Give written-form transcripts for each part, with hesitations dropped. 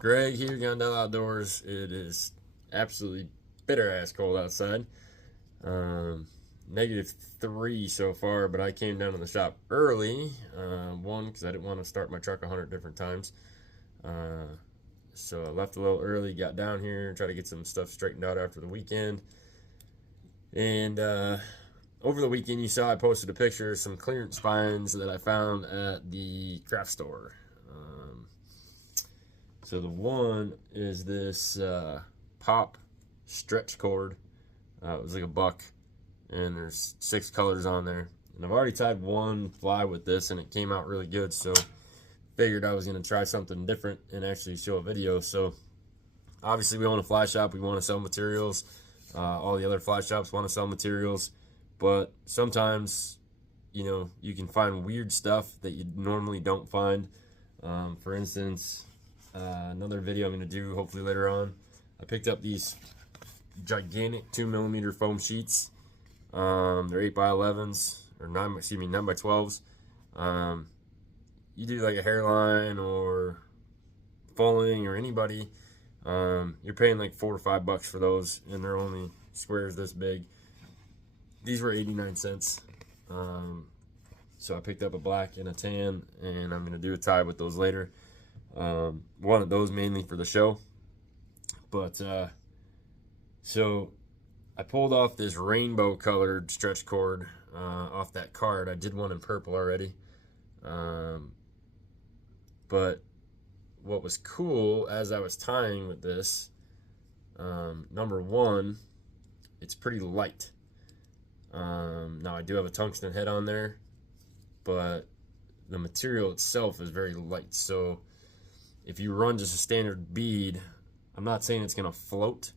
Greg here, Gondel Outdoors. It is absolutely bitter ass cold outside. -3 so far, but I came down to the shop early. One, because I didn't want to start my truck 100 different times. So I left a little early, got down here, tried to get some stuff straightened out after the weekend. And over the weekend, you saw I posted a picture of some clearance finds that I found at the craft store. So the one is this pop stretch cord. It was like $1, and there's 6 colors on there. And I've already tied one fly with this, and it came out really good. So figured I was gonna try something different and actually show a video. So obviously we own a fly shop. We want to sell materials. All the other fly shops want to sell materials, but sometimes, you can find weird stuff that you normally don't find. For instance, another video I'm going to do hopefully later on, I picked up these gigantic 2mm foam sheets. They're 8x11s or 9x12s. You do like a hairline or falling or anybody, you're paying like $4 or $5 for those, and they're only squares this big. These were 89 cents. So I picked up a black and a tan, and I'm going to do a tie with those later. Wanted those mainly for the show. But so I pulled off this rainbow colored stretch cord off that card. I did one in purple already. But what was cool as I was tying with this, number one, it's pretty light. Now I do have a tungsten head on there, but the material itself is very light. So if you run just a standard bead, I'm not saying it's gonna float,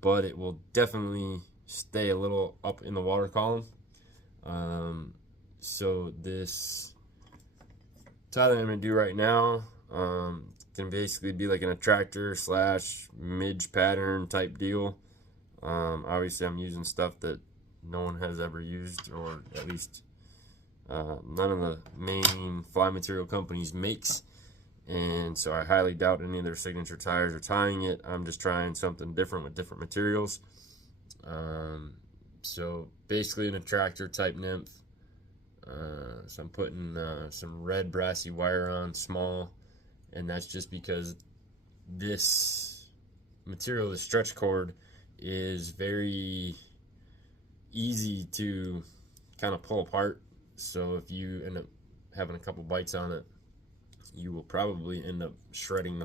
but it will definitely stay a little up in the water column. So this tie that I'm gonna do right now can basically be like an attractor slash midge pattern type deal. Obviously I'm using stuff that no one has ever used, or at least none of the main fly material companies makes, and so I highly doubt any of their signature tires are tying it. I'm just trying something different with different materials. So basically an attractor type nymph. So I'm putting some red brassy wire on small, and that's just because this material, the stretch cord, is very easy to kind of pull apart. So if you end up having a couple bites on it, you will probably end up shredding